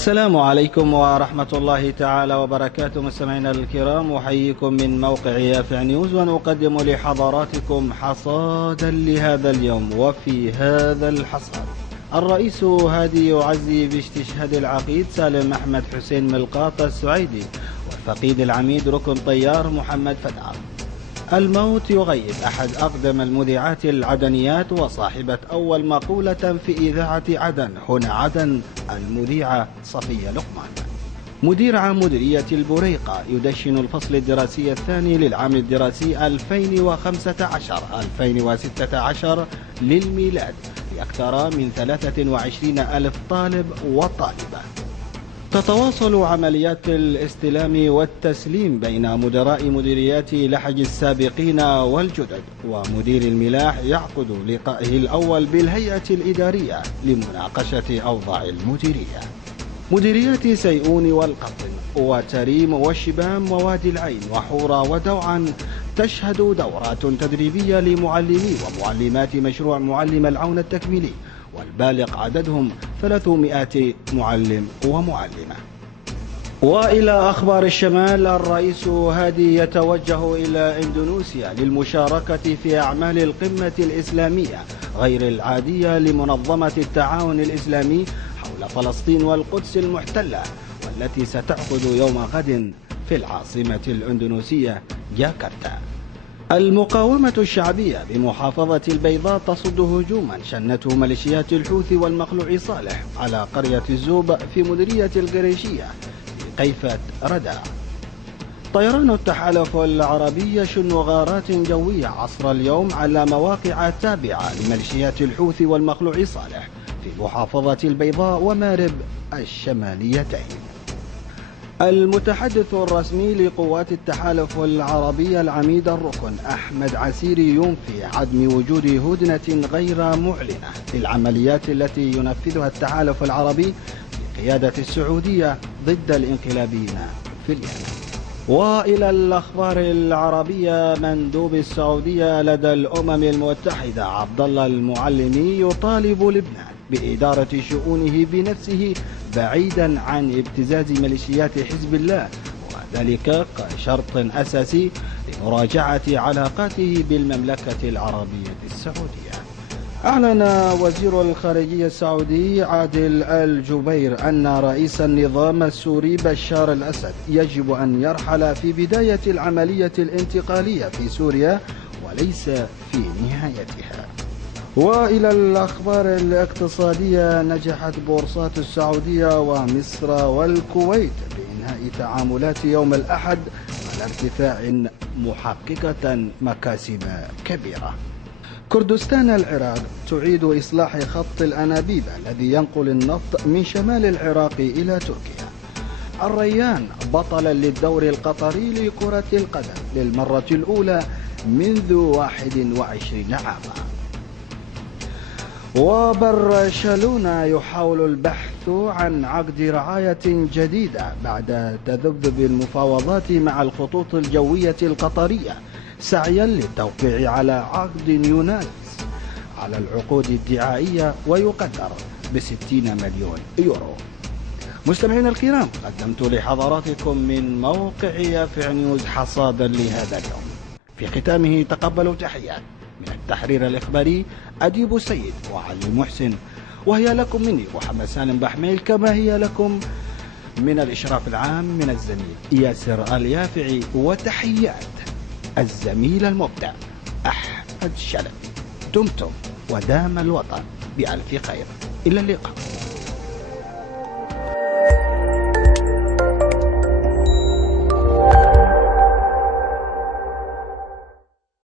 السلام عليكم ورحمة الله تعالى وبركاته. مستمعينا الكرام، أحييكم من موقع يافع نيوز، ونقدم لحضراتكم حصادا لهذا اليوم. وفي هذا الحصاد الرئيس هادي يعزي باستشهاد العقيد سالم أحمد حسين ملقاط السعيدي والفقيد العميد ركن طيار محمد فتحي. الموت يغيب أحد أقدم المذيعات العدنيات وصاحبة أول مقولة في إذاعة عدن، هنا عدن، المذيعة صفية لقمان. مدير عام مديرية البريقة يدشن الفصل الدراسي الثاني للعام الدراسي 2015-2016 للميلاد لأكثر من 23,000 طالب وطالبة. تتواصل عمليات الاستلام والتسليم بين مدراء مديريات لحج السابقين والجدد، ومدير الملاح يعقد لقائه الأول بالهيئة الإدارية لمناقشة أوضاع المديرية. مديريات سيئون والقطن وتريم والشبام ووادي العين وحورة ودوعا تشهد دورات تدريبية لمعلمي ومعلمات مشروع معلم العون التكميلي، والبالغ عددهم 300 معلم ومعلمة. وإلى أخبار الشمال، الرئيس هادي يتوجه إلى إندونيسيا للمشاركة في أعمال القمة الإسلامية غير العادية لمنظمة التعاون الإسلامي حول فلسطين والقدس المحتلة، والتي ستعقد يوم غد في العاصمة الإندونيسية جاكرتا. المقاومة الشعبية بمحافظة البيضاء تصد هجوما شنته ميليشيات الحوثي والمخلوع صالح على قرية الزوب في مديرية القريشية في قيفة ردع. طيران التحالف العربي يشن غارات جوية عصر اليوم على مواقع تابعة لميليشيات الحوثي والمخلوع صالح في محافظة البيضاء ومارب الشماليتين. المتحدث الرسمي لقوات التحالف العربي العميد الركن أحمد عسيري ينفي عدم وجود هدنة غير معلنة للعمليات التي ينفذها التحالف العربي بقيادة السعودية ضد الانقلابيين في اليمن. وإلى الأخبار العربية، مندوب السعودية لدى الأمم المتحدة عبد الله المعلمي يطالب لبنان بإدارة شؤونه بنفسه بعيدا عن ابتزاز ميليشيات حزب الله، وذلك كشرط أساسي لمراجعة علاقاته بالمملكة العربية السعودية. أعلن وزير الخارجية السعودي عادل الجبير أن رئيس النظام السوري بشار الأسد يجب أن يرحل في بداية العملية الانتقالية في سوريا وليس في نهايتها. وإلى الأخبار الاقتصادية، نجحت بورصات السعودية ومصر والكويت بإنهاء تعاملات يوم الأحد على ارتفاع محققة مكاسب كبيرة. كردستان العراق تعيد إصلاح خط الأنابيب الذي ينقل النفط من شمال العراق إلى تركيا. الريان بطلا للدور القطري لكرة القدم للمرة الأولى منذ 21 عاما. وبرشلونة يحاول البحث عن عقد رعاية جديدة بعد تذبذب المفاوضات مع الخطوط الجوية القطرية سعيا للتوقيع على عقد ينافس على العقود الدعائية ويقدر ب60 مليون يورو. مستمعينا الكرام، قدمت لحضراتكم من موقع يافع نيوز حصادا لهذا اليوم. في ختامه تقبلوا تحيات من التحرير الإخباري أديب السيد وعلي محسن، وهي لكم مني محمد سالم بحميل، كما هي لكم من الإشراف العام من الزميل ياسر اليافعي، وتحيات الزميل المبدع أحمد شلبي. دمتم ودام الوطن بألف خير. إلى اللقاء.